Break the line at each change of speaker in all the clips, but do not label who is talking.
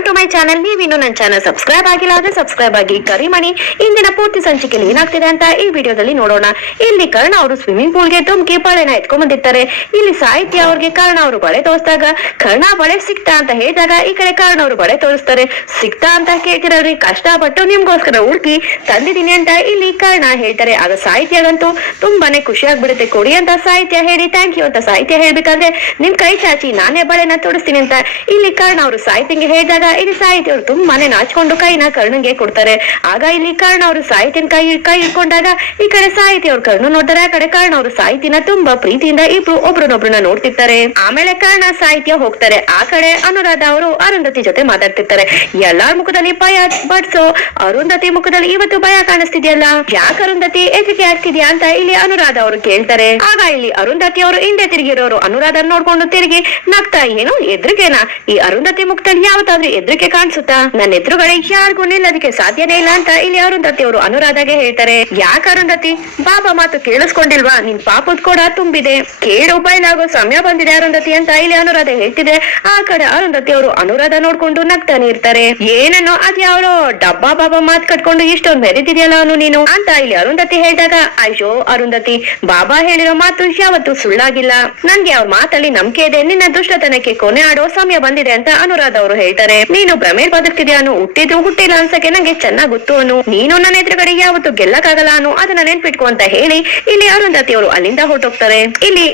Welcome to my channel ನೀವಿನ್ನು ನನ್ನ channel subscribe ಆಗಿಲ್ಲ ಆದ್ರೆ ಸಬ್ಸ್ಕ್ರೈಬ್ ಆಗಿ. ಕರಿಮಣಿ ಇಂದಿನ ಪೂರ್ತಿ ಸಂಚಿಕೆಯಲ್ಲಿ ಏನಾಗ್ತಿದೆ ಅಂತ ಈ ವಿಡಿಯೋದಲ್ಲಿ ನೋಡೋಣ. ಇಲ್ಲಿ ಕರ್ಣ ಅವರು ಸ್ವಿಮ್ಮಿಂಗ್ ಪೂಲ್ಗೆ ಧುಮ್ಕಿ ಬಳೆನ ಎತ್ಕೊಂಡ್ ಬಂದಿರ್ತಾರೆ ಇಲ್ಲಿ ಸಾಹಿತ್ಯ ಅವ್ರಿಗೆ ಕರ್ಣ ಅವರು ಬಳೆ ತೋರಿಸಿದಾಗ, ಕರ್ಣ ಬಳೆ ಸಿಕ್ತಾ ಅಂತ ಹೇಳಿದಾಗ ಈ ಕಡೆ ಕರ್ಣ ಅವರು ಬಳೆ ತೋರಿಸ್ತಾರೆ. ಸಿಕ್ತಾ ಅಂತ ಕೇಳ್ತಿರೋರಿ ಕಷ್ಟಪಟ್ಟು ನಿಮ್ಗೋಸ್ಕರ ಹುಡುಕಿ ತಂದಿದ್ದೀನಿ ಅಂತ ಇಲ್ಲಿ ಕರ್ಣ ಹೇಳ್ತಾರೆ. ಆಗ ಸಾಹಿತ್ಯಗಂತೂ ತುಂಬಾನೇ ಖುಷಿ ಆಗ್ಬಿಡುತ್ತೆ ಕೊಡಿ ಅಂತ ಸಾಹಿತ್ಯ ಹೇಳಿ ಥ್ಯಾಂಕ್ ಯು ಅಂತ ಸಾಹಿತ್ಯ ಹೇಳ್ಬೇಕಂದ್ರೆ, ನಿಮ್ ಕೈ ಚಾಚಿ ನಾನೇ ಬಳೆನ ತೋರಿಸ್ತೀನಿ ಅಂತ ಇಲ್ಲಿ ಕರ್ಣ ಅವರು ಸಾಹಿತ್ಯಂಗೆ ಹೇಳಿದಾಗ ಇಲ್ಲಿ ಸಾಹಿತಿ ಅವರು ತುಂಬಾನೇ ನಾಚಿಕೊಂಡು ಕೈನ ಕರ್ಣಂಗೆ ಕೊಡ್ತಾರೆ. ಆಗ ಇಲ್ಲಿ ಕರ್ಣ ಅವರು ಸಾಹಿತಿನ ಕೈ ಕೈ ಇಟ್ಕೊಂಡಾಗ ಈ ಕಡೆ ಸಾಹಿತಿ ಅವ್ರು ಕರ್ಣ ನೋಡ್ತಾರೆ, ಆ ಕಡೆ ಕರ್ಣ ಅವರು ಸಾಹಿತಿನ ತುಂಬಾ ಪ್ರೀತಿಯಿಂದ ಇಬ್ರು ಒಬ್ರನ್ನೊಬ್ರನ್ನ ನೋಡ್ತಿರ್ತಾರೆ. ಆಮೇಲೆ ಕರ್ಣ ಸಾಹಿತ್ಯ ಹೋಗ್ತಾರೆ. ಆ ಕಡೆ ಅನುರಾಧ ಅವರು ಅರುಂಧತಿ ಜೊತೆ ಮಾತಾಡ್ತಿರ್ತಾರೆ. ಎಲ್ಲಾರ್ ಮುಖದಲ್ಲಿ ಭಯ ಬಡ್ಸೋ ಅರುಂಧತಿ ಮುಖದಲ್ಲಿ ಇವತ್ತು ಭಯ ಕಾಣಿಸ್ತಿದ್ಯಲ್ಲ? ಯಾಕೆ ಅರುಂಧತಿ ಹೆದರಿಕೆ ಆಗ್ತಿದ್ಯಾ ಅಂತ ಇಲ್ಲಿ ಅನುರಾಧ ಅವರು ಕೇಳ್ತಾರೆ. ಆಗ ಇಲ್ಲಿ ಅರುಂಧತಿ ಅವರು ಹಿಂದೆ ತಿರುಗಿರೋರು ಅನುರಾಧ ನೋಡ್ಕೊಂಡು ತಿರುಗಿ ನಗ್ತಾ, ಏನು ಎದ್ರಿಗೇನಾ? ಈ ಅರುಂಧತಿ ಮುಖದಲ್ಲಿ ಯಾವತ್ತಾದ್ರೂ ಎದುರಿಕೆ ಕಾಣಿಸುತ್ತಾ? ನನ್ನ ಎದುರುಗಡೆ ಯಾರಿಗೂ ನಿಲ್ಲದಕ್ಕೆ ಸಾಧ್ಯನೇ ಇಲ್ಲ ಅಂತ ಇಲ್ಲಿ ಅರುಂಧತಿ ಅವರು ಅನುರಾಧಾಗೆ ಹೇಳ್ತಾರೆ. ಯಾಕೆ ಅರುಂಧತಿ? ಬಾಬಾ ಮಾತು ಕೇಳಿಸ್ಕೊಂಡಿಲ್ವಾ? ನಿನ್ ಪಾಪದ ಕೂಡ ತುಂಬಿದೆ. ಕೇಳು ಬಯಲಾಗೋ ಸಮಯ ಬಂದಿದೆ ಅರುಂಧತಿ ಅಂತ ಇಲ್ಲಿ ಅನುರಾಧ ಹೇಳ್ತಿದೆ. ಆ ಕಡೆ ಅರುಂಧತಿ ಅವರು ಅನುರಾಧ ನೋಡ್ಕೊಂಡು ನಗ್ತಾನೆ ಇರ್ತಾರೆ ಏನನ್ನೋ ಅದ್ಯಾವ್ರೋ ಡಬ್ಬಾ ಬಾಬಾ ಮಾತ್ ಕಟ್ಕೊಂಡು ಇಷ್ಟೊಂದು ಮೆರೆದಿದ್ಯಲ್ಲ ಅವನು ನೀನು? ಅಂತ ಇಲ್ಲಿ ಅರುಂಧತಿ ಹೇಳಿದಾಗ, ಅಯ್ಯೋ ಅರುಂಧತಿ, ಬಾಬಾ ಹೇಳಿರೋ ಮಾತು ಯಾವತ್ತೂ ಸುಳ್ಳಾಗಿಲ್ಲ. ನನ್ಗೆ ಅವ್ರ ಮಾತಲ್ಲಿ ನಂಬಿಕೆ ಇದೆ. ನಿನ್ನ ದುಷ್ಟತನಕ್ಕೆ ಕೊನೆ ಆಡೋ ಸಮಯ ಬಂದಿದೆ ಅಂತ ಅನುರಾಧ ಅವರು ಹೇಳ್ತಾರೆ. ನೀನು ಭ್ರಮೇಲ್ ಬದುಕ್ತಿದ್ಯಾ ಅನು ಹುಟ್ಟಿದ್ರು ಹುಟ್ಟಿಲ್ಲ ಅನ್ಸಕ್ಕೆ ನಂಗೆ ಚೆನ್ನಾಗ್ ಗೊತ್ತು ಅನು ನೀನು ನನ್ನ ಎದುರುಗಡೆ ಯಾವತ್ತು ಗೆಲ್ಲಕ್ಕಾಗಲ್ಲ ಅನು ಅದನ್ನ ನೆನ್ಪಿಟ್ಕೊ ಅಂತ ಹೇಳಿ ಇಲ್ಲಿ ಅರುಂಧತಿಯವರು ಅಲ್ಲಿಂದ ಹೊರಟೋಗ್ತಾರೆ. ಇಲ್ಲಿ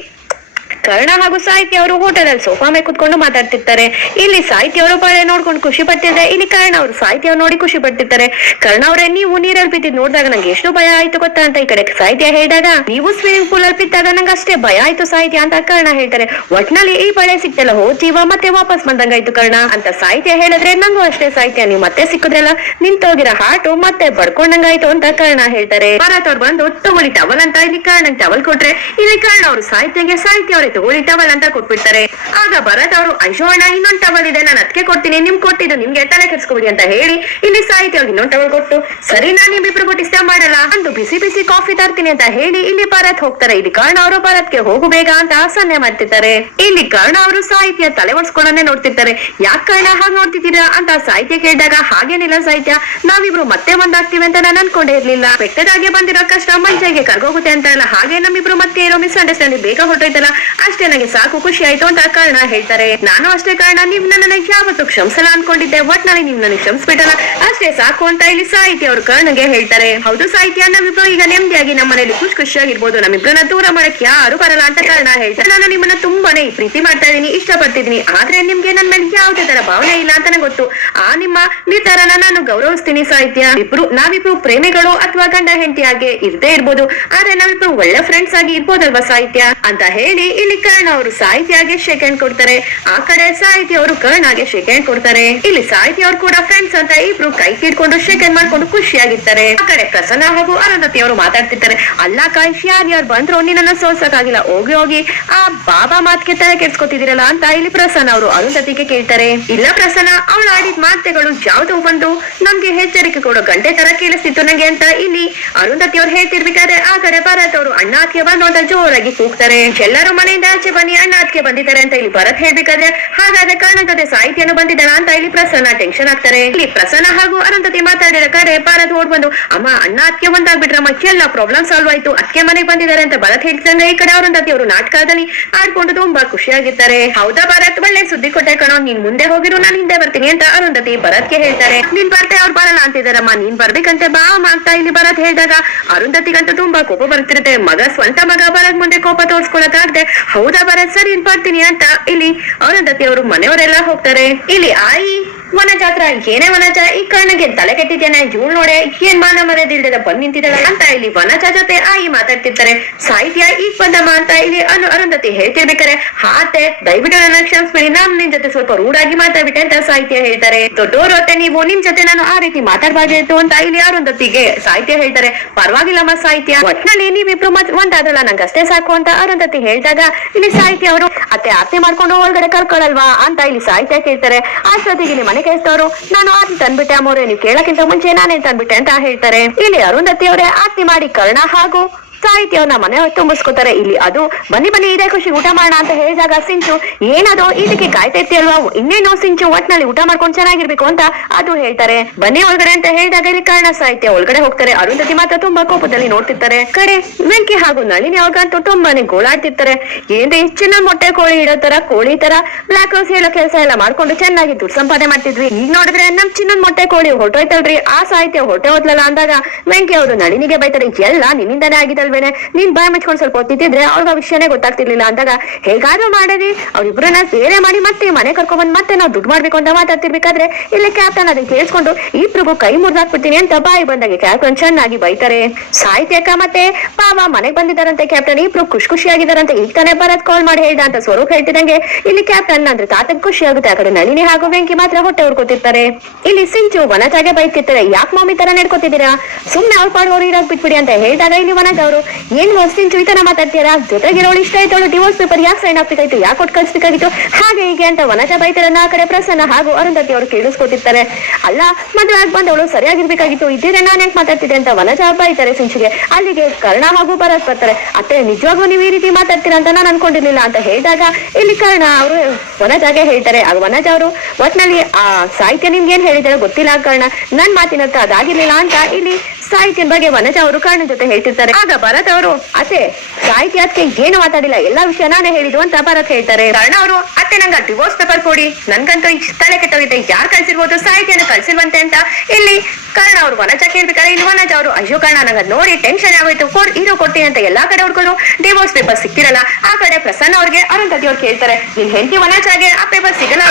ಕರ್ಣ ಹಾಗೂ ಸಾಹಿತ್ಯ ಅವರು ಹೋಟೆಲ್ ಅಲ್ಲಿ ಸೋಫಾ ಮೇಲೆ ಕುತ್ಕೊಂಡು ಮಾತಾಡ್ತಿರ್ತಾರೆ. ಇಲ್ಲಿ ಸಾಹಿತ್ಯ ಅವರು ಬಳೆ ನೋಡ್ಕೊಂಡು ಖುಷಿ ಪಡ್ತಿದ್ರೆ ಇಲ್ಲಿ ಕರ್ಣ ಅವರು ಸಾಹಿತ್ಯ ನೋಡಿ ಖುಷಿ ಪಡ್ತಿರ್ತಾರೆ. ಕರ್ಣ ಅವರೇ, ನೀವು ನೀರಲ್ಲಿ ಬಿದ್ದಿದ್ ನೋಡಿದಾಗ ನಂಗೆ ಎಷ್ಟು ಭಯ ಆಯ್ತು ಗೊತ್ತಾ ಅಂತ ಈ ಕಡೆ ಸಾಹಿತ್ಯ ಹೇಳಿದಾಗ. ನೀವು ಸ್ವಿಮ್ಮಿಂಗ್ ಪೂಲ್ ಅಲ್ಲಿ ಬಿದ್ದಾಗ ನಂಗೆ ಅಷ್ಟೇ ಭಯ ಆಯ್ತು ಸಾಹಿತ್ಯ ಅಂತ ಕರ್ಣ ಹೇಳ್ತಾರೆ. ಒಟ್ನಲ್ಲಿ ಈ ಬಳೆ ಸಿಕ್ತಲ್ಲ ಹೋ ಜೀವ, ಮತ್ತೆ ವಾಪಸ್ ಬಂದಂಗಾಯ್ತು ಕರ್ಣ ಅಂತ ಸಾಹಿತ್ಯ ಹೇಳಿದ್ರೆ ನಂಗೂ ಅಷ್ಟೇ ಸಾಹಿತ್ಯ, ನೀವು ಮತ್ತೆ ಸಿಕ್ಕುದ್ರಲ್ಲ. ನಿಂತೋಗಿರೋ ಹಾಟು ಮತ್ತೆ ಬಡ್ಕೊಂಡಂಗಾಯ್ತು ಅಂತ ಕರ್ಣ ಹೇಳ್ತಾರೆ. ಭಾರತ್ ಅವ್ರು ಬಂದು ತಗೊಳ್ಳಿ ಟವಲ್ ಅಂತ ಇಲ್ಲಿ ಕರ್ಣ ಟವಲ್ ಕೊಟ್ರೆ ಇಲ್ಲಿ ಕರ್ಣ ಅವರು ಸಾಹಿತ್ಯಗೆ ಸಾಹಿತ್ಯ ಅವರೇ ತಗೊಳ್ಳಿ ಟವಲ್ ಅಂತ ಕೊಟ್ಬಿಡ್ತಾರೆ. ಆಗ ಭರತ್ ಅವರು, ಅಯ್ಯೋ ಅಣ್ಣ, ಇನ್ನೊಂದ್ ಟವಲ್ ಇದೆ, ನಾನು ಅದಕ್ಕೆ ಕೊಡ್ತೀನಿ ನಿಮ್ ಕೊಟ್ಟಿದ್ದು, ನಿಮ್ಗೆ ತಲೆ ಕೆಡ್ಸ್ಕೊಬಿಡಿ ಅಂತ ಹೇಳಿ ಇಲ್ಲಿ ಸಾಹಿತ್ಯ ಅವ್ರಿಗೆ ಇನ್ನೊಂದ್ ಟವಲ್ ಕೊಟ್ಟು, ಸರಿ, ನಾನು ನಿಮ್ಮಿಬ್ರು ಕೊಟ್ಟು ಇಷ್ಟ ಮಾಡಲ್ಲ, ಅಂದು ಬಿಸಿ ಬಿಸಿ ಕಾಫಿ ತರ್ತೀನಿ ಅಂತ ಹೇಳಿ ಇಲ್ಲಿ ಭರತ್ ಹೋಗ್ತಾರೆ. ಇಲ್ಲಿ ಕರ್ಣ ಅವರು ಭರತ್ಗೆ ಹೋಗು ಬೇಗ ಅಂತ ಆಸನ್ನೆ ಮಾಡ್ತಿದ್ದಾರೆ ಇಲ್ಲಿ ಕರ್ಣ ಅವರು ಸಾಹಿತ್ಯ ತಲೆ ಒಡ್ಸ್ಕೊಂಡನ್ನೇ ನೋಡ್ತಿರ್ತಾರೆ. ಯಾಕೆ ಕರ್ಣ ಹಾಗೆ ನೋಡ್ತಿದ್ದೀರಾ ಅಂತ ಸಾಹಿತ್ಯ ಕೇಳಿದಾಗ, ಹಾಗೇನಿಲ್ಲ ಸಾಹಿತ್ಯ, ನಾವಿಬ್ರು ಮತ್ತೆ ಒಂದಾಗ್ತೀವಿ ಅಂತ ನಾನು ಅನ್ಕೊಂಡೇ ಇರ್ಲಿಲ್ಲ. ಬೆಟ್ಟದಾಗೆ ಬಂದಿರೋ ಕಷ್ಟ ಮಂಜಾಗೆ ಕರ್ಗೋಗುತ್ತೆ ಅಂತ ಅಲ್ಲ ಹಾಗೆ ನಮ್ಮಿಬ್ರು ಮತ್ತೆ ಇರೋ ಮಿಸ್ಅಂಡರ್ಸ್ಟ್ಯಾಂಡಿಂಗ್ ಬೇಗ ಹೊರಟೋಯ್ತಲ್ಲ ಅಷ್ಟೇ ನನಗೆ ಸಾಕು ಖುಷಿ ಆಯ್ತು ಅಂತ ಕಾರಣ ಹೇಳ್ತಾರೆ. ನಾನು ಅಷ್ಟೇ ಕಾರಣ, ನೀವು ನನ್ನ ಯಾವತ್ತು ಕ್ಷಮಿಸಲ್ಲ ಅನ್ಕೊಂಡಿದ್ದೆ. ಒಟ್ನಲ್ಲಿ ನೀವ್ ನನಗೆ ಕ್ಷಮಿಸ್ಬಿಟ್ಟಲ್ಲ. ಅಷ್ಟೇ ಸಾಕು ಅಂತ ಇಲ್ಲಿ ಸಾಹಿತ್ಯ ಅವರು ಕರ್ಣಗೆ ಹೇಳ್ತಾರೆ. ಹೌದು ಸಾಹಿತ್ಯ ನಾವಿಬ್ರು ಈಗ ನೆಮ್ಮದಿಯಾಗಿ ನಮ್ಮ ಮನೇಲಿ ಖುಷಿ ಖುಷಿಯಾಗಿರ್ಬೋದು ನಮ್ಮಿಬ್ರನ್ನ ದೂರ ಮಾಡಕ್ ಯಾರು ಬರಲ್ಲ ಅಂತ ಕಾರಣ ಹೇಳ್ತಾರೆ. ನಾನು ನಿಮ್ಮನ್ನ ತುಂಬಾನೇ ಪ್ರೀತಿ ಮಾಡ್ತಾ ಇದೀನಿ ಇಷ್ಟಪಡ್ತಿದೀನಿ ಆದ್ರೆ ನಿಮ್ಗೆ ನನ್ನ ಮೇಲೆ ಯಾವುದೇ ತರ ಭಾವನೆ ಇಲ್ಲ ಅಂತ ಗೊತ್ತು. ಆ ನಿಮ್ಮ ನಿರ್ಧಾರನ ನಾನು ಗೌರವಿಸ್ತೀನಿ ಸಾಹಿತ್ಯ. ಇಬ್ರು, ನಾವಿಬ್ರು ಪ್ರೇಮಿಗಳು ಅಥವಾ ಗಂಡ ಹೆಂಡತಿಯಾಗಿ ಇರ್ದೇ ಇರ್ಬೋದು. ಆದ್ರೆ ನಾವಿಬ್ರು ಒಳ್ಳೆ ಫ್ರೆಂಡ್ಸ್ ಆಗಿ ಇರ್ಬೋದಲ್ವಾ ಸಾಹಿತ್ಯ? ಅಂತ ಹೇಳಿ ಇಲ್ಲಿ ಕರ್ಣ ಅವರು ಸಾಹಿತ್ಯಗೆ ಶೇಕ್ ಕೊಡ್ತಾರೆ. ಆ ಕಡೆ ಸಾಹಿತಿ ಅವರು ಕರ್ಣಗೆ ಶೇಕ್ ಹ್ಯಾಂಡ್ ಕೊಡ್ತಾರೆ. ಇಲ್ಲಿ ಸಾಹಿತಿ ಅವರು ಕೂಡ ಫ್ರೆಂಡ್ಸ್ ಅಂತ ಇಬ್ರು ಕೈ ಹಿಡ್ಕೊಂಡು ಶೇಕ್ ಮಾಡ್ಕೊಂಡು ಖುಷಿಯಾಗಿರ್ತಾರೆ. ಆ ಕಡೆ ಪ್ರಸನ್ನ ಹಾಗೂ ಅರುಂಧತಿ ಅವರು ಮಾತಾಡ್ತಿರ್ತಾರೆ. ಅಲ್ಲ ಕಾಯಿಸಿ ಯಾರು ಯಾರು ಬಂದ್ರು ನಿನ್ನ ಸೋಸಕ್ಕಾಗಿಲ್ಲ. ಹೋಗಿ ಹೋಗಿ. ಆ ಬಾಬಾ ಮಾತ್ಗೆ ತಲೆ ಕೆಡ್ಸ್ಕೊತಿದಿರಲ್ಲ ಅಂತ ಇಲ್ಲಿ ಪ್ರಸನ್ನ ಅವರು ಅರುಂಧತಿಗೆ ಕೇಳ್ತಾರೆ. ಇಲ್ಲ ಪ್ರಸನ್ನ, ಅವಳು ಆಡಿದ ಮಾತೆಗಳು ಯಾವ್ದು ಬಂದು ನಮ್ಗೆ ಎಚ್ಚರಿಕೆ ಕೊಡೋ ಗಂಟೆ ತರ ಕೇಳಿಸ್ತಿತ್ತು ನಂಗೆ ಅಂತ ಇಲ್ಲಿ ಅರುಂಧತಿ ಅವ್ರು ಹೇಳ್ತಿರ್ಬೇಕಾದ್ರೆ ಆ ಕಡೆ ಭರತ್ ಅವರು ಅಣ್ಣ ಬಂದು ಅಂತ ಜೋರಾಗಿ ಕೂಗ್ತಾರೆ. ಎಲ್ಲರೂ ಮನೆಯಿಂದ ಆಚೆ ಬನ್ನಿ, ಅಣ್ಣ ಅದಕ್ಕೆ ಬಂದಿದ್ದಾರೆ ಅಂತ ಇಲ್ಲಿ ಭರತ್ ಹೇಳ್ಬೇಕಾದ್ರೆ, ಹಾಗಾದ್ರೆ ಕಾರಣಂತದೆ ಸಾಹಿತ್ಯನು ಬಂದಿದ್ದಾಳ ಅಂತ ಇಲ್ಲಿ ಪ್ರಸನ್ನ ಟೆನ್ಷನ್ ಆಗ್ತಾರೆ. ಇಲ್ಲಿ ಪ್ರಸನ್ನ ಹಾಗೂ ಅರುಂಧತಿ ಮಾತಾಡಿದ ಕಡೆ ಭಾರತ್ ಓಡ್ ಬಂದು, ಅಮ್ಮ, ಅಣ್ಣ ಅದಕ್ಕೆ ಒಂದಾಗ್ಬಿಟ್ರಮ್ಮ ಎಲ್ಲ ಪ್ರಾಬ್ಲಮ್ ಸಾಲ್ವ್ ಆಯ್ತು ಅದಕ್ಕೆ ಮನೆಗೆ ಬಂದಿದ್ದಾರೆ ಅಂತ ಭರತ್ ಹೇಳ್ತಾನೆ ಈ ಕಡೆ ಅರುಂಧತಿ ಅವರು ನಾಟಕದಲ್ಲಿ ಆಡ್ಕೊಂಡು ತುಂಬಾ ಖುಷಿಯಾಗಿರ್ತಾರೆ ಹೌದಾ ಭರತ್? ಒಳ್ಳೆ ಸುದ್ದಿ ಕೊಟ್ಟೆ ಕಣೋ, ನೀನ್ ಮುಂದೆ ಹೋಗಿರು, ನಾನು ಹಿಂದೆ ಬರ್ತೀನಿ ಅಂತ ಅರುಂಧತಿ ಭರತ್ಗೆ ಹೇಳ್ತಾರೆ. ನೀನ್ ಬರ್ತೆ, ಅವ್ರು ಬರಲ್ಲ ಅಂತಿದಾರಮ್ಮ ನೀನ್ ಬರ್ಬೇಕಂತೆ, ಬಾ ಅಂತ ಇಲ್ಲಿ ಭರತ್ ಹೇಳಿದಾಗ, ಅರುಂಧತಿಗಂತ ತುಂಬಾ ಕೋಪ ಬರ್ತಿರುತ್ತೆ ಮಗ, ಸ್ವಂತ ಮಗ, ಭರತ್ ಮುಂದೆ ಕೋಪ ತೋರ್ಸ್ಕೊಳಕಾಗ್ದೆ ಹೌದಾ ಬರ ಸರಿ ಇನ್ ಮಾಡ್ತೀನಿ ಅಂತ. ಇಲ್ಲಿ ಅರುಂಧತಿ ಅವರು ಮನೆಯವರೆಲ್ಲ ಹೋಗ್ತಾರೆ. ಇಲ್ಲಿ ಆಯಿ ವನಜಾತ್ರ, ಏನೇ ವನಜ ಈ ಕರ್ಣಗೆ ತಲೆ ಕೆಟ್ಟಿದ್ದೇನೆ, ಇವಳು ನೋಡೆ, ಏನ್ ಮಾನ ಮರ್ಯಾದಿಲ್ದೆ ಬಂದ್ ನಿಂತಿದ್ದಾಳೆ ಅಂತ ಇಲ್ಲಿ ವನಜ ಜೊತೆ ಆಯಿ ಮಾತಾಡ್ತಿರ್ತಾರೆ. ಸಾಹಿತ್ಯ, ಈಗ ಬಂದಮ್ಮ ಅಂತ ಇಲ್ಲಿ ಅನು ಅರುಂಧತಿ ಹೇಳ್ತಿರ್ಬೇಕಾರೆ. ಹಾತೆ, ದಯವಿಟ್ಟು ನನ್ನ ಕ್ಷಮಿಸ್ಬಿಡಿ, ನಾನ್ ನಿನ್ ಜೊತೆ ಸ್ವಲ್ಪ ರೂಢಾಗಿ ಮಾತಾಡ್ಬಿಟ್ಟೆ ಅಂತ ಸಾಹಿತ್ಯ ಹೇಳ್ತಾರೆ. ದೊಡ್ಡೋರ್ ಹೊತ್ತೆ ನೀವು ನಿಮ್ ಜೊತೆ ನಾನು ಆ ರೀತಿ ಮಾತಾಡ್ಬಾರ್ದಿತ್ತು ಅಂತ ಇಲ್ಲಿ ಅರುಂಧತಿಗೆ ಸಾಹಿತ್ಯ ಹೇಳ್ತಾರೆ. ಪರವಾಗಿಲ್ಲಮ್ಮ ಸಾಹಿತ್ಯ. ಒಟ್ನಲ್ಲಿ ನೀವಿಬ್ರು ಮತ್ ಒಂದಾದ್ರಲ್ಲ ನಂಗೆ ಅಷ್ಟೇ ಸಾಕು ಅಂತ ಅರುಂಧತಿ ಹೇಳ್ದಾಗ ಇಲ್ಲಿ ಸಾಹಿತ್ಯ ಅವರು, ಅತ್ತೆ, ಆರ್ತಿ ಮಾಡ್ಕೊಂಡು ಒಳಗಡೆ ಕರ್ಕೊಳಲ್ವಾ ಅಂತ ಇಲ್ಲಿ ಸಾಹಿತ್ಯ ಕೇಳ್ತಾರೆ. ಅಷ್ಟೊತ್ತಿಗೆ ಇಲ್ಲಿ ಮನೆ ಕೆಲಸದವರು ನಾನು ಆರ್ತಿ ತಂದ್ಬಿಟ್ಟೆ ಅಮ್ಮವ್ರೆ ನೀವು ಕೇಳಕ್ಕಿಂತ ಮುಂಚೆ ನಾನೇ ತಂದ್ಬಿಟ್ಟೆ ಅಂತ ಹೇಳ್ತಾರೆ. ಇಲ್ಲಿ ಅರುಂಧತಿ ಅವರೇ ಆರ್ತಿ ಮಾಡಿ ಕರ್ಣ ಹಾಗೂ ಸಾಹಿತ್ಯ ಅವ್ರನ್ನ ಮನೆ ತುಂಬಿಸ್ಕೊತಾರೆ. ಇಲ್ಲಿ ಅದು ಬನ್ನಿ ಬನ್ನಿ ಇದೇ ಖುಷಿ, ಊಟ ಮಾಡೋಣ ಅಂತ ಹೇಳಿದಾಗ ಸಿಂಚು. ಏನದು ಇದಕ್ಕೆ ಕಾಯ್ತೈತಿ ಅಲ್ವಾ? ಇನ್ನೇನೋ ಸಿಂಚು, ಒಟ್ನಲ್ಲಿ ಊಟ ಮಾಡ್ಕೊಂಡು ಚೆನ್ನಾಗಿರ್ಬೇಕು ಅಂತ ಅದು ಹೇಳ್ತಾರೆ. ಬನ್ನಿ ಒಳಗಡೆ ಅಂತ ಹೇಳಿದಾಗ ಇಲ್ಲಿ ಕಾರಣ ಸಾಹಿತ್ಯ ಒಳಗಡೆ ಹೋಗ್ತಾರೆ. ಅರುಂಧತಿ ಮಾತ್ರ ತುಂಬಾ ಕೋಪದಲ್ಲಿ ನೋಡ್ತಿರ್ತಾರೆ. ಕಡೆ ವೆಂಕಿ ಹಾಗೂ ನಳಿನಿ ಅವ್ರಿಗಂತೂ ತುಂಬಾನೇ ಗೋಳಾಡ್ತಿರ್ತಾರೆ. ಏನ್ರಿ ಚಿನ್ನ ಮೊಟ್ಟೆ ಕೋಳಿ ಇಡೋ ತರ, ಕೋಳಿ ತರ ಬ್ಲಾಕ್ ಹೌಸ್ ಹೇಳೋ ಕೆಲಸ ಎಲ್ಲ ಮಾಡ್ಕೊಂಡು ಚೆನ್ನಾಗಿ ದುಡ್ಡು ಸಂಪಾದನೆ ಮಾಡ್ತಿದ್ವಿ. ಈಗ ನೋಡಿದ್ರೆ ನಮ್ ಚಿನ್ನನ್ ಮೊಟ್ಟೆ ಕೋಳಿ ಹೊರಟೋಯ್ತಲ್ರಿ. ಆ ಸಾಹಿತ್ಯ ಹೊಟ್ಟೆ ಹೋದ್ಲಲ್ಲ ಅಂದಾಗ ವೆಂಕಿ ಅವರು ನಳಿನಿಗೆ ಬೈತಾರೆ, ಎಲ್ಲ ನಿನ್ನಿಂದಾನೇ ಆಗಿದಲ್ವೇನೆ ನೀನ್ ಬಾಯ್ ಮುಚ್ಕೊಂಡು ಸ್ವಲ್ಪ ಹೊತ್ತಿದ್ರೆ ಅವ್ರಿಗೆ ಆ ವಿಷಯನೇ ಗೊತ್ತಾಗ್ತಿರ್ಲಿಲ್ಲ. ಅಂದಾಗ, ಹೇಗಾದ್ರೂ ಮಾಡಿರಿ ಅವ್ರಿಬ್ರನ್ನ ಸೇರೆ ಮಾಡಿ ಮತ್ತೆ ಮನೆ ಕರ್ಕೊಂಡ್ಬಂದ್ ಮತ್ತೆ ನಾವು ದುಡ್ಡು ಮಾಡ್ಬೇಕು ಅಂತ ಮಾತಾಡ್ತಿರ್ಬೇಕಾದ್ರೆ, ಇಲ್ಲಿ ಕ್ಯಾಪ್ಟನ್ ಅದನ್ನ ಕೇಳಿಸ್ಕೊಂಡು ಇಬ್ರಿಗೂ ಕೈ ಮುರಿದಾಕ್ಬಿಡ್ತೀನಿ ಅಂತ ಬಾಯಿ ಬಂದಾಗ ಕ್ಯಾಪ್ಟನ್ ಚೆನ್ನಾಗಿ ಬೈತಾರೆ. ಸಾಹಿತ್ಯಕ್ಕ ಮತ್ತೆ ಪಾವ ಮನೆಗ್ ಬಂದಿದ್ದಾರಂತೆ ಕ್ಯಾಪ್ಟನ್ ಇಬ್ರು ಖುಷಿ ಖುಷಿಯಾಗಿದ್ದಾರಂತೆ, ಈಗ ತಾನೇ ಬರತ್ ಕಾಲ್ ಮಾಡಿ ಹೇಳ್ದ ಅಂತ ಸ್ವರೂಪ್ ಹೇಳ್ತಿದಂಗೆ ಇಲ್ಲಿ ಕ್ಯಾಪ್ಟನ್ ಅಂದ್ರೆ ತಾತಕ್ ಖುಷಿ ಆಗುತ್ತೆ ಆ ಕಡೆ ನಳಿನಿ ಹಾಗೂ ವೆಂಕಿ ಮಾತ್ರ ಹೊಟ್ಟೆ ಹುಡ್ಕೋತಿರ್ತಾರೆ. ಇಲ್ಲಿ ಸಿಂಚು ವನಜಾಗೆ ಬೈತಿರ್ತಾರೆ, ಯಾಕೆ ಮಾಮಿ ತರ ನಡ್ಕೋತಿದ್ದೀರಾ? ಸುಮ್ನೆ ಅವ್ರ ಪಾಡು ಅವ್ರು ಇರೋಗ್ ಬಿಟ್ಬಿಡಿ ಅಂತ ಹೇಳಿದಾಗ ಇಲ್ಲಿ ವನಜ ಅವರು ಏನ್ ಸಿಂಚು ಈ ತರ ಮಾತಾಡ್ತೀರಾ ಜೊತೆಗಿರೋಳು ಇಷ್ಟ ಆಯ್ತು ಡಿವೋರ್ಸ್ ಪೇಪರ್ ಯಾಕೆ ಸೈನ್ ಆಗ್ಬೇಕಾಯ್ತು ಯಾಕೆ ಕೊಟ್ಟು ಕಳ್ಸ್ಬೇಕಾಗಿತ್ತು? ಹಾಗೆ ಹೀಗೆ ಅಂತ ವನಜ ಬೈತಾರನ್ನ ಆ ಕಡೆ ಪ್ರಸನ್ನ ಹಾಗೂ ಅರುಂಧತಿ ಅವರು ಕೇಳಿಸ್ಕೊತಿರ್ತಾರೆ. ಅಲ್ಲ, ಮದುವೆ ಆಗಿ ಬಂದವಳು ಸರಿಯಾಗಿರ್ಬೇಕಾಗಿತ್ತು. ಇದ್ದೀರ ನಾನು ಯಾಕೆ ಮಾತಾಡ್ತಿದ್ದೆ ಅಂತ ವನಜ ಬೈತಾರೆ ಸಿಂಚಿಗೆ. ಅಲ್ಲಿಗೆ ಕರ್ಣ ಹಾಗೂ ಭರತ್ ಬರ್ತಾರೆ. ಅತ್ತೆ, ನಿಜವಾಗ್ಲೂ ನೀವು ಈ ರೀತಿ ಮಾತಾಡ್ತೀರಾ ಅಂತ ನಾನು ಅನ್ಕೊಂಡಿರ್ಲಿಲ್ಲ ಅಂತ ಹೇಳಿದಾಗ ಇಲ್ಲಿ ಕರ್ಣ ಅವರು ವನಜಾಗೆ ಹೇಳ್ತಾರೆ. ಆಗ ವನಜ ಅವರು, ಒಟ್ನಲ್ಲಿ ಆ ಸಾಹಿತ್ಯ ನಿಮ್ಗೆ ಏನ್ ಹೇಳಿದಾರೆ ಗೊತ್ತಿಲ್ಲ ಕರ್ಣ. ನನ್ ಮಾತಿನತ್ತ ಅದಾಗಿರ್ಲಿಲ್ಲ ಅಂತ ಇಲ್ಲಿ ಸಾಹಿತ್ಯದ ಬಗ್ಗೆ ವನಜ ಅವರು ಕಾರಣ ಜೊತೆ ಹೇಳ್ತಿರ್ತಾರೆ. ಆಗ ಭರತ್ ಅವರು ಅತ್ತೆ ಸಾಹಿತ್ಯ ಅದಕ್ಕೆ ಏನು ಮಾತಾಡಿಲ್ಲ, ಎಲ್ಲಾ ವಿಷಯ ನಾನೇ ಹೇಳಿದ್ದು ಅಂತ ಭರತ್ ಹೇಳ್ತಾರೆ. ಕರ್ಣ ಅವರು, ಅತ್ತೆ, ನಂಗ ಡಿವೋರ್ಸ್ ಪೇಪರ್ ಕೊಡಿ. ನನ್ಗಂತೂ ಈ ಸ್ಥಳ ಕೆಟ್ಟೋಗಿದೆ. ಯಾರು ಕಳ್ಸಿರ್ಬೋದು? ಸಾಹಿತ್ಯನ ಕಳ್ಸಿಲ್ವಂತೆ ಅಂತ. ಇಲ್ಲಿ ಕರ್ಣ ಅವರು ವನಜ ಕೇಳ್ಬೇಕಾದ್ರೆ ಇಲ್ಲಿ ವನಜ ಅವರು, ಅಯ್ಯೋ ಕರ್ಣ, ನಂಗ ನೋಡಿ ಟೆನ್ಷನ್ ಆಗೋಯ್ತು. ಕೊಡ್ ಇರೋ ಕೊಡ್ತೀನಿ ಅಂತ ಎಲ್ಲಾ ಕಡೆ ಹುಡ್ಕೊಂಡು ಡಿವೋರ್ಸ್ ಪೇಪರ್ ಸಿಕ್ಕಿರಲ್ಲ. ಆ ಕಡೆ ಪ್ರಸನ್ನ ಅವ್ರಿಗೆ, ಅರುಂಧತಿ ಅವ್ರು ಕೇಳ್ತಾರೆ. ನಿನ್ ಹೆಂಡತಿ ವನಜಾಗೆ ಆ ಪೇಪರ್ ಸಿಗಲ್ಲ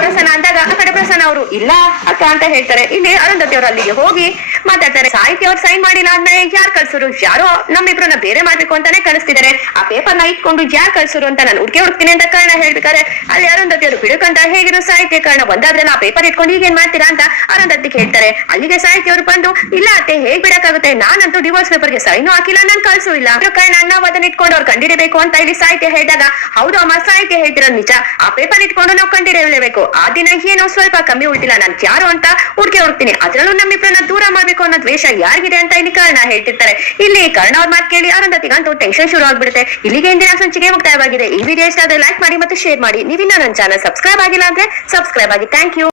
ಪ್ರಸನ್ನ ಅಂದಾಗ, ಆ ಕಡೆ ಪ್ರಸನ್ನ ಅವರು, ಇಲ್ಲ, ಅಕ್ಕ ಅಂತ ಹೇಳ್ತಾರೆ. ಇಲ್ಲಿ ಅರುಂಧತಿ ಅವರು ಅಲ್ಲಿಗೆ ಹೋಗಿ ಮಾತಾಡ್ತಾರೆ. ಸಾಹಿತ್ಯ ಅವ್ರು ಸೈನ್ ಮಾಡಿಲ್ಲ ಅಂದ್ರೆ ಯಾರು ಕಳ್ಸರು? ಯಾರೋ ನಮ್ಮಿಬ್ರನ್ನ ಬೇರೆ ಮಾಡ್ಬೇಕು ಅಂತಾನೆ ಕಳಿಸ್ತಿದ್ದಾರೆ. ಆ ಪೇಪರ್ನ ಇಟ್ಕೊಂಡು ಯಾರು ಕಳ್ಸರು ಅಂತ ನಾನು ಹುಡುಕಿ ಹುಡುಕ್ತೀನಿ ಅಂತ ಕಾರಣ ಹೇಳ್ಬೇಕಾರೆ ಅಲ್ಲಿ ಅರುಂಧತಿ ಅವರು ಬಿಡುಕಂತ ಹೇಗಿರೋ ಸಾಹಿತ್ಯ ಕಾರಣ ಒಂದಾದ್ರೆ ಆ ಪೇಪರ್ ಇಟ್ಕೊಂಡು ಈಗೇನ್ ಮಾಡ್ತೀರಾ ಅಂತ ಅರುಂಧತಿ ಹೇಳ್ತಾರೆ. ಅಲ್ಲಿಗೆ ಸಾಹಿತ್ಯ ಅವರು ಬಂದು, ಇಲ್ಲ ಅತ್ತೆ, ಹೇಗ್ ಬಿಡಕ್ಕಾಗುತ್ತೆ? ನಾನಂತೂ ಡಿವೋರ್ಸ್ ಪೇಪರ್ಗೆ ಸೈನು ಹಾಕಿಲ್ಲ, ನಾನು ಕಳ್ಸೂ ಇಲ್ಲ. ಕಾರಣ, ನಾವು ಅದನ್ನ ಇಟ್ಕೊಂಡು ಅವ್ರು ಕಂಡಿಡಿಬೇಕು ಅಂತ ಇಲ್ಲಿ ಸಾಹಿತ್ಯ ಹೇಳಿದಾಗ, ಹೌದು ಅಮ್ಮ, ಸಾಹಿತ್ಯ ಹೇಳ್ತಿರೋದು ನಿಜ. ಆ ಪೇಪರ್ ಇಟ್ಕೊಂಡು ನಾವು ಕಂಡಿಡಿಯಲೇಬೇಕು. ಆ ದಿನ ಏನೋ ಕಮ್ಮಿ ಉಳ್ತಿಲ್ಲ. ನಾನು ಯಾರು ಅಂತ ಹುಡ್ಕೆ ಹುಡುಕ್ತೀನಿ ಅದರಲ್ಲೂ ನಮ್ಮಿಬ್ಬರನ್ನ ದೂರ ಮಾಡ್ಬೇಕು ಅನ್ನೋ ದ್ವೇಷ ಯಾರಿಗಿದೆ ಅಂತ ಇಲ್ಲಿ ಕಾರಣ ಹೇಳ್ತಿರ್ತಾರೆ ಇಲ್ಲಿ ಕರ್ಣ ಅವ್ರ ಮಾತು ಕೇಳಿ ಅರುಂಧತಿಗಂತೂ ಟೆನ್ಷನ್ ಶುರು ಆಗ್ಬಿಡುತ್ತೆ. ಇಲ್ಲಿಗೆ ಇಂದಿನ ಸಂಚಿಕೆ ಮುಕ್ತಾಯವಾಗಿದೆ. ಈ ವಿಡಿಯೋ ಇಷ್ಟ ಆದ್ರೆ ಲೈಕ್ ಮಾಡಿ ಮತ್ತು ಶೇರ್ ಮಾಡಿ. ನೀವಿನ್ನ ನನ್ನ ಚಾನಲ್ ಸಬ್ಸ್ಕ್ರೈಬ್ ಆಗಿಲ್ಲ ಅಂದ್ರೆ ಸಬ್ಸ್ಕ್ರೈಬ್ ಆಗಿ. Thank you